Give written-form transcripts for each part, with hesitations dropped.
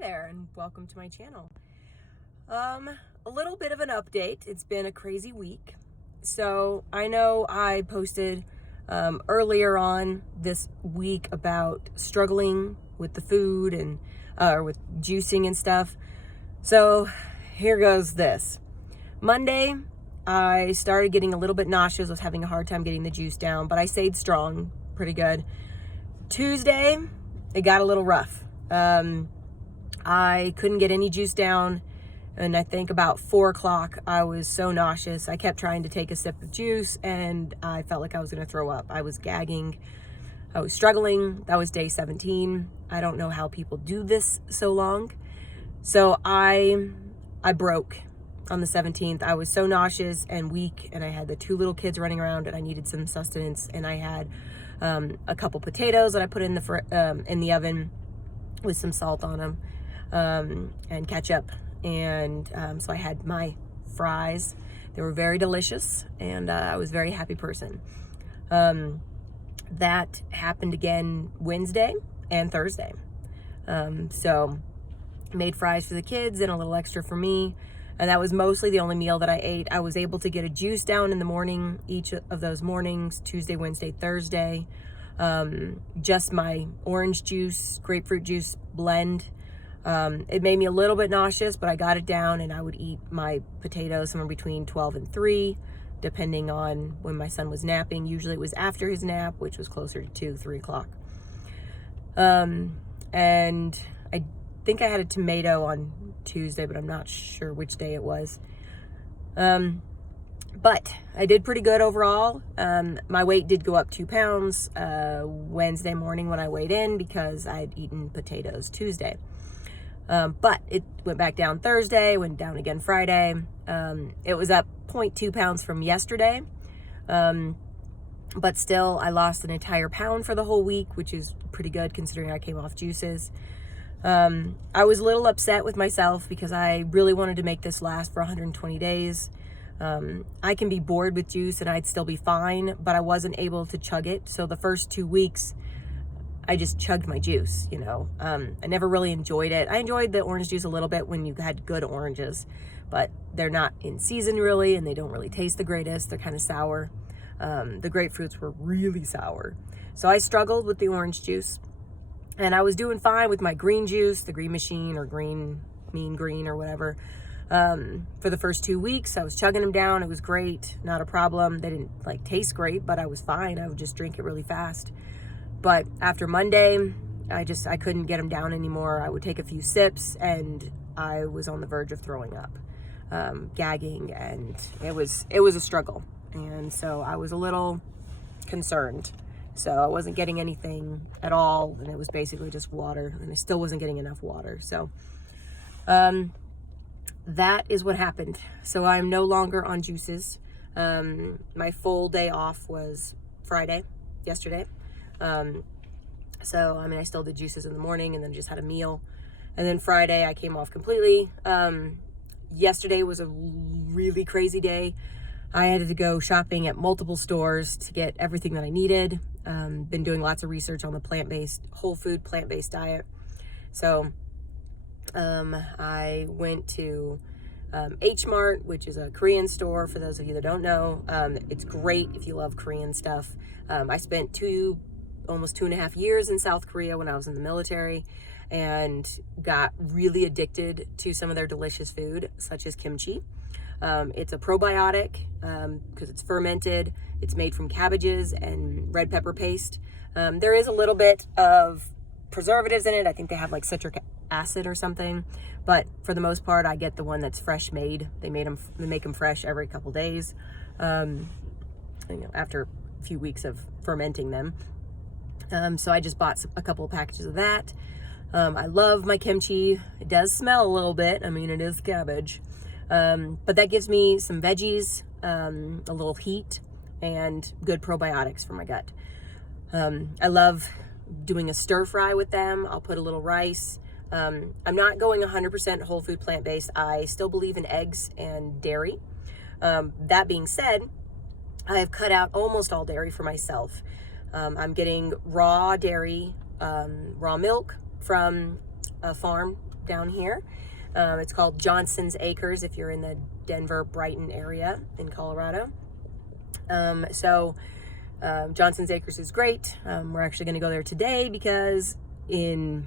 there, and welcome to my channel. A little bit of an update. It's been a crazy week. So I know I posted earlier on this week about struggling with the food and with juicing and stuff. So here goes this. Monday, I started getting a little bit nauseous. I was having a hard time getting the juice down, but I stayed strong, pretty good. Tuesday, it got a little rough. I couldn't get any juice down, and I think about 4 o'clock, I was so nauseous. I kept trying to take a sip of juice, and I felt like I was going to throw up. I was gagging. I was struggling. That was day 17. I don't know how people do this so long. So I broke on the 17th. I was so nauseous and weak, and I had the 2 little kids running around, and I needed some sustenance, and I had a couple potatoes that I put in the oven with some salt on them. And ketchup, and so I had my fries. They were very delicious, and I was a very happy person. That happened again Wednesday and Thursday. So made fries for the kids and a little extra for me, and that was mostly the only meal that I ate. I was able to get a juice down in the morning, each of those mornings, Tuesday, Wednesday, Thursday. Just my orange juice, grapefruit juice blend. It made me a little bit nauseous, but I got it down, and I would eat my potatoes somewhere between 12 and 3, depending on when my son was napping. Usually it was after his nap, which was closer to 2, 3 o'clock. And I think I had a tomato on Tuesday, but I'm not sure which day it was. But I did pretty good overall. My weight did go up 2 pounds Wednesday morning when I weighed in, because I had eaten potatoes Tuesday. But it went back down Thursday, went down again Friday. It was up 0.2 pounds from yesterday. But still, I lost an entire pound for the whole week, which is pretty good considering I came off juices. I was a little upset with myself because I really wanted to make this last for 120 days. I can be bored with juice and I'd still be fine, but I wasn't able to chug it. So the first 2 weeks, I just chugged my juice, I never really enjoyed it. I enjoyed the orange juice a little bit when you had good oranges, but they're not in season really, and they don't really taste the greatest. They're kind of sour. The grapefruits were really sour. So I struggled with the orange juice, and I was doing fine with my green juice, the Green Machine, or Mean Green or whatever. For the first 2 weeks, I was chugging them down. It was great, not a problem. They didn't taste great, but I was fine. I would just drink it really fast. But after Monday, I couldn't get them down anymore. I would take a few sips, and I was on the verge of throwing up, gagging, and it was a struggle. And so I was a little concerned. So I wasn't getting anything at all, and it was basically just water, and I still wasn't getting enough water. So that is what happened. So I'm no longer on juices. My full day off was Friday, yesterday. So, I still did juices in the morning and then just had a meal. And then Friday I came off completely. Yesterday was a really crazy day. I had to go shopping at multiple stores to get everything that I needed. Been doing lots of research on the whole food plant-based diet. So, I went to H Mart, which is a Korean store, for those of you that don't know. It's great if you love Korean stuff. I spent almost 2.5 years in South Korea when I was in the military, and got really addicted to some of their delicious food, such as kimchi. It's a probiotic because it's fermented. It's made from cabbages and red pepper paste. There is a little bit of preservatives in it. I think they have citric acid or something, but for the most part, I get the one that's fresh made. They make them fresh every couple days, after a few weeks of fermenting them. So I just bought a couple of packages of that. I love my kimchi. It does smell a little bit. It is cabbage. But that gives me some veggies, a little heat, and good probiotics for my gut. I love doing a stir fry with them. I'll put a little rice. I'm not going 100% whole food plant-based. I still believe in eggs and dairy. That being said, I have cut out almost all dairy for myself. I'm getting raw dairy, raw milk from a farm down here. It's called Johnson's Acres if you're in the Denver, Brighton area in Colorado. Johnson's Acres is great. We're actually going to go there today because we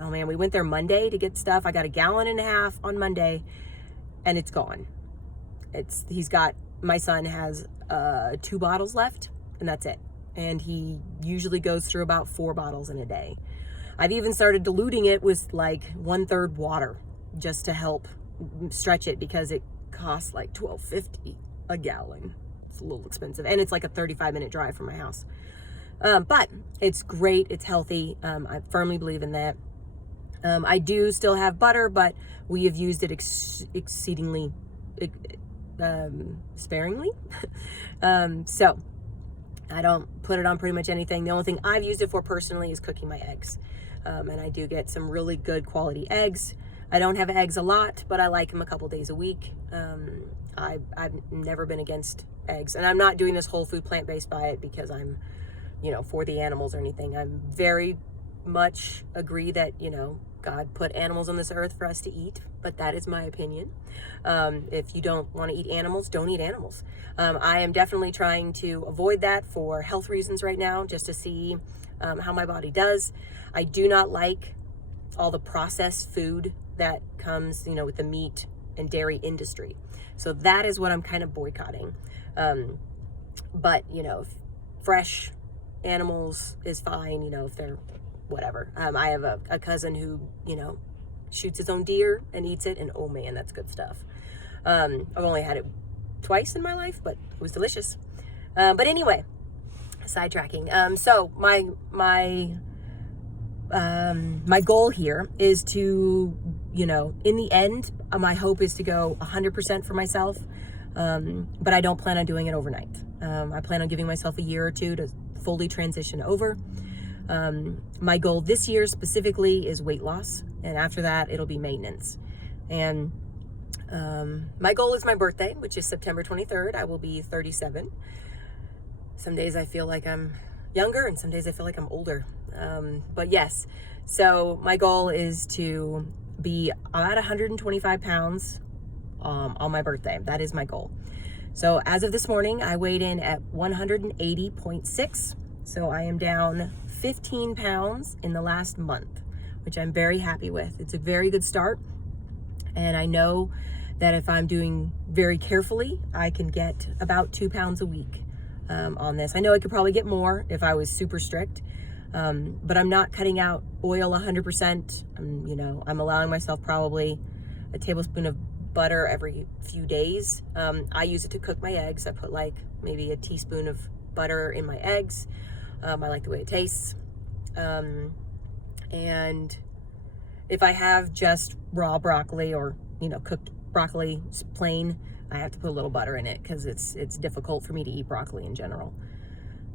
went there Monday to get stuff. I got 1.5 gallons on Monday and it's gone. My son has 2 bottles left and that's it. And he usually goes through about 4 bottles in a day. I've even started diluting it with like 1/3 water just to help stretch it because it costs like $12.50 a gallon. It's a little expensive and it's like a 35-minute drive from my house. But it's great. It's healthy. I firmly believe in that. I do still have butter, but we have used it exceedingly sparingly. So I don't put it on pretty much anything. The only thing I've used it for personally is cooking my eggs. And I do get some really good quality eggs. I don't have eggs a lot, but I like them a couple days a week. I've never been against eggs, and I'm not doing this whole food plant-based diet because I'm, for the animals or anything. I'm very much agree that, God put animals on this earth for us to eat, but that is my opinion. If you don't want to eat animals, don't eat animals. I am definitely trying to avoid that for health reasons right now, just to see how my body does. I do not like all the processed food that comes, with the meat and dairy industry. So that is what I'm kind of boycotting. But, fresh animals is fine, if they're whatever. I have a cousin who, shoots his own deer and eats it, and oh man, that's good stuff. I've only had it twice in my life, but it was delicious. But anyway, sidetracking. So my goal here is to, in the end, my hope is to go 100% for myself. But I don't plan on doing it overnight. I plan on giving myself a year or two to fully transition over. My goal this year specifically is weight loss, and after that it'll be maintenance. And my goal is my birthday, which is September 23rd. I will be 37. Some days I feel like I'm younger and some days I feel like I'm older. But yes, so my goal is to be about 125 pounds on my birthday. That is my goal. So as of this morning, I weighed in at 180.6. So I am down 15 pounds in the last month, which I'm very happy with. It's a very good start. And I know that if I'm doing very carefully, I can get about 2 pounds a week on this. I know I could probably get more if I was super strict, but I'm not cutting out oil 100%. I'm allowing myself probably a tablespoon of butter every few days. I use it to cook my eggs. I put like maybe a teaspoon of butter in my eggs. I like the way it tastes. And if I have just raw broccoli or, cooked broccoli plain, I have to put a little butter in it because it's difficult for me to eat broccoli in general.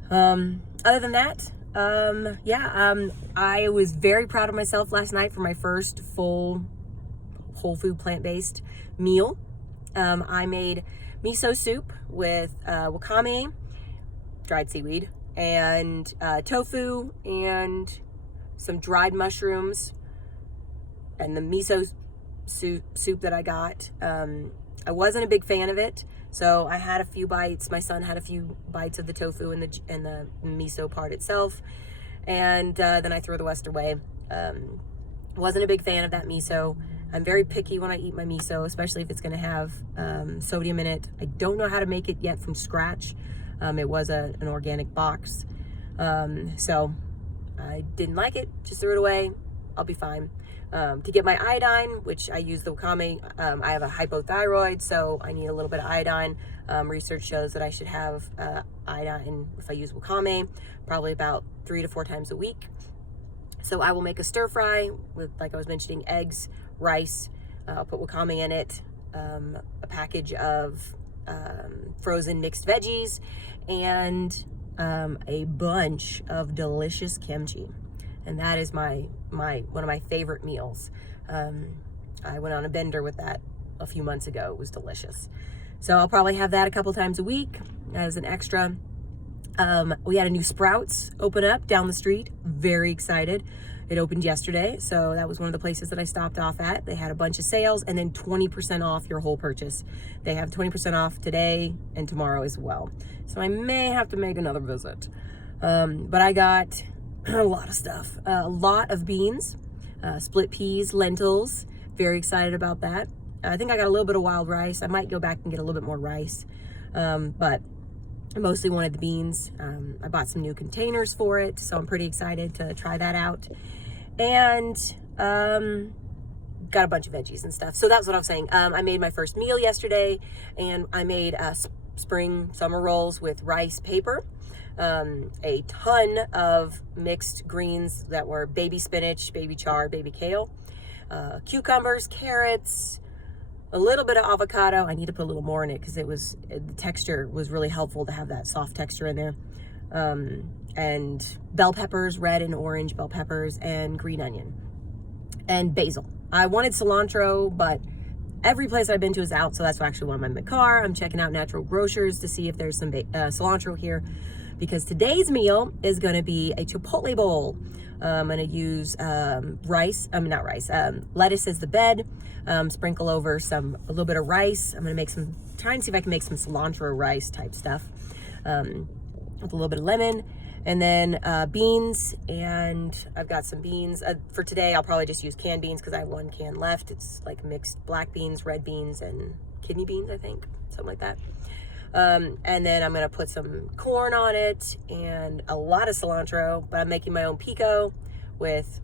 Other than that, I was very proud of myself last night for my first full whole food plant-based meal. I made miso soup with wakame, dried seaweed, and tofu and some dried mushrooms, and the miso soup that I got. I wasn't a big fan of it, so I had a few bites. My son had a few bites of the tofu and the miso part itself, and then I threw the rest away. Wasn't a big fan of that miso. I'm very picky when I eat my miso, especially if it's going to have sodium in it. I don't know how to make it yet from scratch. It was an organic box, so I didn't like it, just threw it away. I'll be fine. To get my iodine, which I use the wakame, I have a hypothyroid, so I need a little bit of iodine. Research shows that I should have iodine if I use wakame, probably about 3 to 4 times a week. So I will make a stir fry with, like I was mentioning, eggs, rice. I'll put wakame in it, a package of frozen mixed veggies, and a bunch of delicious kimchi. And that is one of my favorite meals. I went on a bender with that a few months ago. It was delicious. So I'll probably have that a couple times a week as an extra. We had a new Sprouts open up down the street. Very excited. It opened yesterday, so that was one of the places that I stopped off at. They had a bunch of sales and then 20% off your whole purchase. They have 20% off today and tomorrow as well. So I may have to make another visit. But I got a lot of stuff. A lot of beans, split peas, lentils. Very excited about that. I think I got a little bit of wild rice. I might go back and get a little bit more rice. But I mostly wanted the beans. I bought some new containers for it, so I'm pretty excited to try that out. And got a bunch of veggies and stuff. So that's what I was saying. I made my first meal yesterday, and I made spring summer rolls with rice paper. A ton of mixed greens that were baby spinach, baby chard, baby kale, cucumbers, carrots, a little bit of avocado. I need to put a little more in it because the texture was really helpful to have that soft texture in there. And bell peppers, red and orange bell peppers, and green onion, and basil. I wanted cilantro, but every place I've been to is out, so that's actually why I'm in my car. I'm checking out Natural Grocers to see if there's some cilantro here, because today's meal is going to be a Chipotle bowl. I'm going to use lettuce as the bed, sprinkle over a little bit of rice. I'm going to try and see if I can make some cilantro rice type stuff with a little bit of lemon, and then beans. And I've got some beans. For today, I'll probably just use canned beans because I have one can left. It's like mixed black beans, red beans, and kidney beans, I think, something like that. And then I'm going to put some corn on it and a lot of cilantro, but I'm making my own pico with,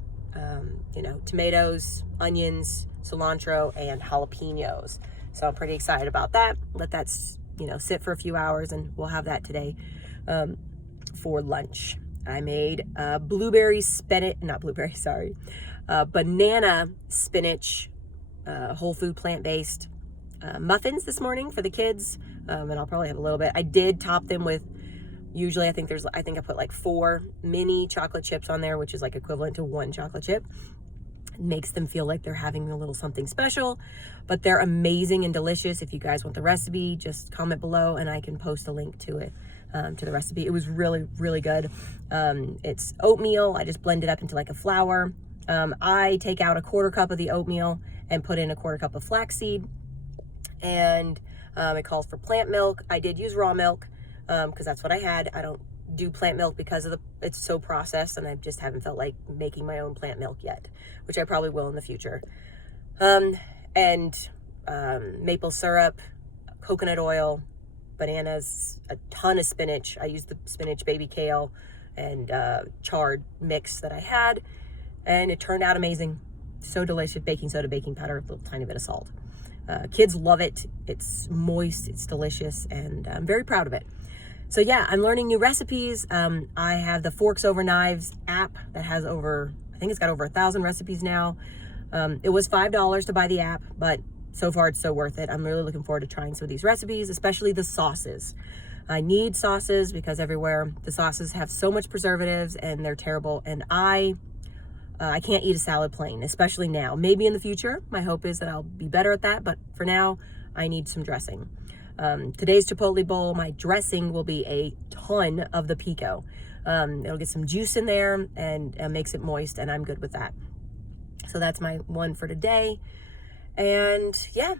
tomatoes, onions, cilantro, and jalapenos. So I'm pretty excited about that. Let that, sit for a few hours, and we'll have that today, for lunch. I made, banana spinach, whole food, plant-based, muffins this morning for the kids. And I'll probably have a little bit. I did top them with, usually I think I put like 4 mini chocolate chips on there, which is like equivalent to 1 chocolate chip. It makes them feel like they're having a little something special, but they're amazing and delicious. If you guys want the recipe, just comment below and I can post a link to it, to the recipe. It was really, really good. It's oatmeal. I just blend it up into like a flour. I take out a 1/4 cup of the oatmeal and put in a 1/4 cup of flaxseed, and it calls for plant milk. I did use raw milk because that's what I had. I don't do plant milk because it's so processed, and I just haven't felt like making my own plant milk yet, which I probably will in the future. And maple syrup, coconut oil, bananas, a ton of spinach. I used the spinach, baby kale, and chard mix that I had, and it turned out amazing. So delicious. Baking soda, baking powder, a little tiny bit of salt. Kids love it. It's moist, it's delicious, and I'm very proud of it. So yeah, I'm learning new recipes. I have the Forks Over Knives app that has I think it's got over 1,000 recipes now. It was $5 to buy the app, but so far it's so worth it. I'm really looking forward to trying some of these recipes, especially the sauces. I need sauces because everywhere the sauces have so much preservatives and they're terrible. And I can't eat a salad plain, especially now. Maybe in the future, my hope is that I'll be better at that. But for now, I need some dressing. Today's Chipotle bowl, my dressing will be a ton of the pico. It'll get some juice in there and makes it moist, and I'm good with that. So that's my one for today. And yeah,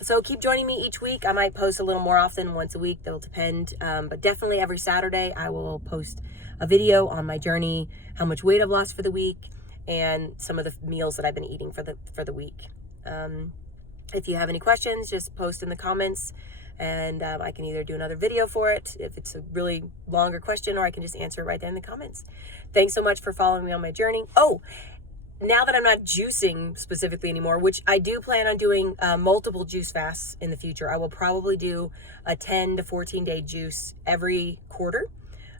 so keep joining me each week. I might post a little more often, once a week. That'll depend. But definitely every Saturday, I will post a video on my journey, how much weight I've lost for the week, and some of the meals that I've been eating for the week. If you have any questions, just post in the comments, and I can either do another video for it if it's a really longer question, or I can just answer it right there in the comments. Thanks so much for following me on my journey. Oh, now that I'm not juicing specifically anymore, which I do plan on doing multiple juice fasts in the future, I will probably do a 10 to 14 day juice every quarter,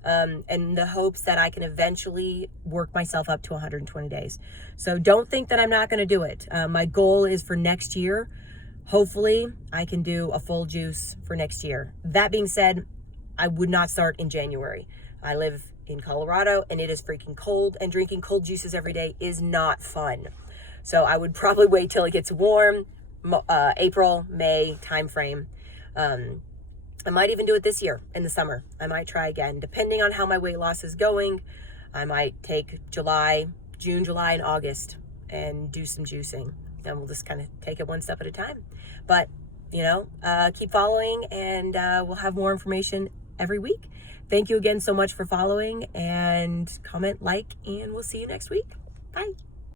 in the hopes that I can eventually work myself up to 120 days. So don't think that I'm not going to do it. My goal is for next year. Hopefully I can do a full juice for next year. That being said, I would not start in January. I live in Colorado and it is freaking cold, and drinking cold juices every day is not fun. So I would probably wait till it gets warm, April, May timeframe. I might even do it this year in the summer. I might try again, depending on how my weight loss is going. I might take July, June, July, and August and do some juicing. Then we'll just kind of take it one step at a time. But, keep following, and we'll have more information every week. Thank you again so much for following, and comment, like, and we'll see you next week. Bye.